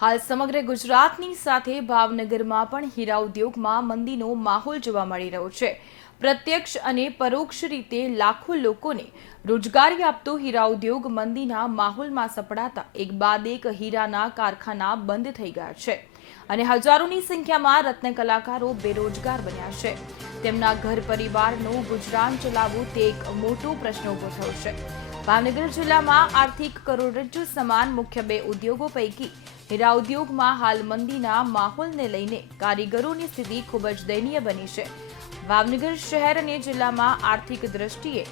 હાલ સમગ્ર ગુજરાતની સાથે ભાવનગરમાં પણ હીરા ઉદ્યોગમાં મંદીનો માહોલ જોવા મળી રહ્યો છે। પ્રત્યક્ષ અને પરોક્ષ રીતે લાખો લોકોને રોજગારી આપતો હીરા ઉદ્યોગ મંદીના માહોલમાં સપડાતા એક બાદ એક હીરાના કારખાના બંધ થઈ ગયા છે અને હજારોની સંખ્યામાં રત્ન કલાકારો બેરોજગાર બન્યા છે। તેમના ઘર પરિવારનું ગુજરાન ચલાવવું તે એક મોટો પ્રશ્ન ઉભો થયો છે। ભાવનગર જિલ્લામાં આર્થિક કરોડરજ્જુ સમાન મુખ્ય બે ઉદ્યોગો પૈકી હીરા ઉદ્યોગમાં હાલ મંદીના માહોલને લઈને કારીગરોની સ્થિતિ ખૂબ જ દયનીય બની છે। ભાવનગર શહેર અને જિલ્લામાં આર્થિક દ્રષ્ટિએ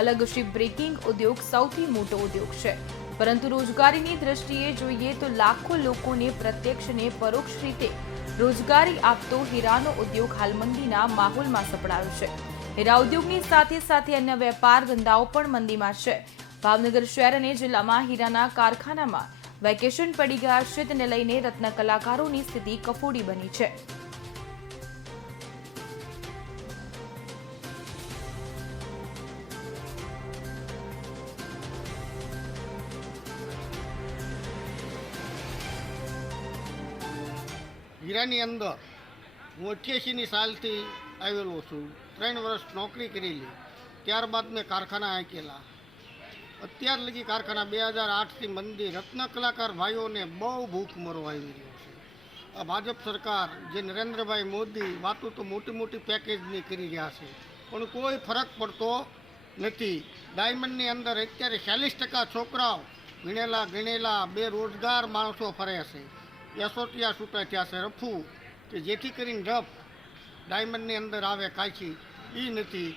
અલગ શિપ બ્રેકિંગ ઉદ્યોગ સૌથી મોટો ઉદ્યોગ છે, પરંતુ રોજગારીની દ્રષ્ટિએ જોઈએ તો લાખો લોકોને પ્રત્યક્ષ અને પરોક્ષ રીતે રોજગારી આપતો હીરાનો ઉદ્યોગ હાલ મંદીના માહોલમાં સપડાયો છે। હીરા ઉદ્યોગની સાથે સાથે અન્ય વેપાર ધંધાઓ પણ મંદીમાં છે। ભાવનગર શહેર અને જિલ્લામાં હીરાના કારખાનામાં વેકેશન પડી ગયા છે, તેને લઈને રત્ન કલાકારોની સ્થિતિ કફોડી બની છે। હીરાની અંદર હું 88ની સાલથી આવેલો છું। 3 વર્ષ નોકરી કરેલી, ત્યારબાદ મેં કારખાના હાંકેલા। અત્યાર લગી કારખાના 2008થી મંદી રત્ન કલાકાર ભાઈઓને બહુ ભૂખ મરવા આવી રહ્યો છે। આ ભાજપ સરકાર જે નરેન્દ્રભાઈ મોદી વાતો તો મોટી મોટી પેકેજની કરી રહ્યા છે, પણ કોઈ ફરક પડતો નથી। ડાયમંડની અંદર અત્યારે 40% છોકરાઓ ગણેલા બેરોજગાર માણસો ફરે છે। એસોટિયા છૂટા થયા છે રફુ, કે જેથી કરીને રફ ડાયમંડની અંદર આવે કાંઈ એ નથી।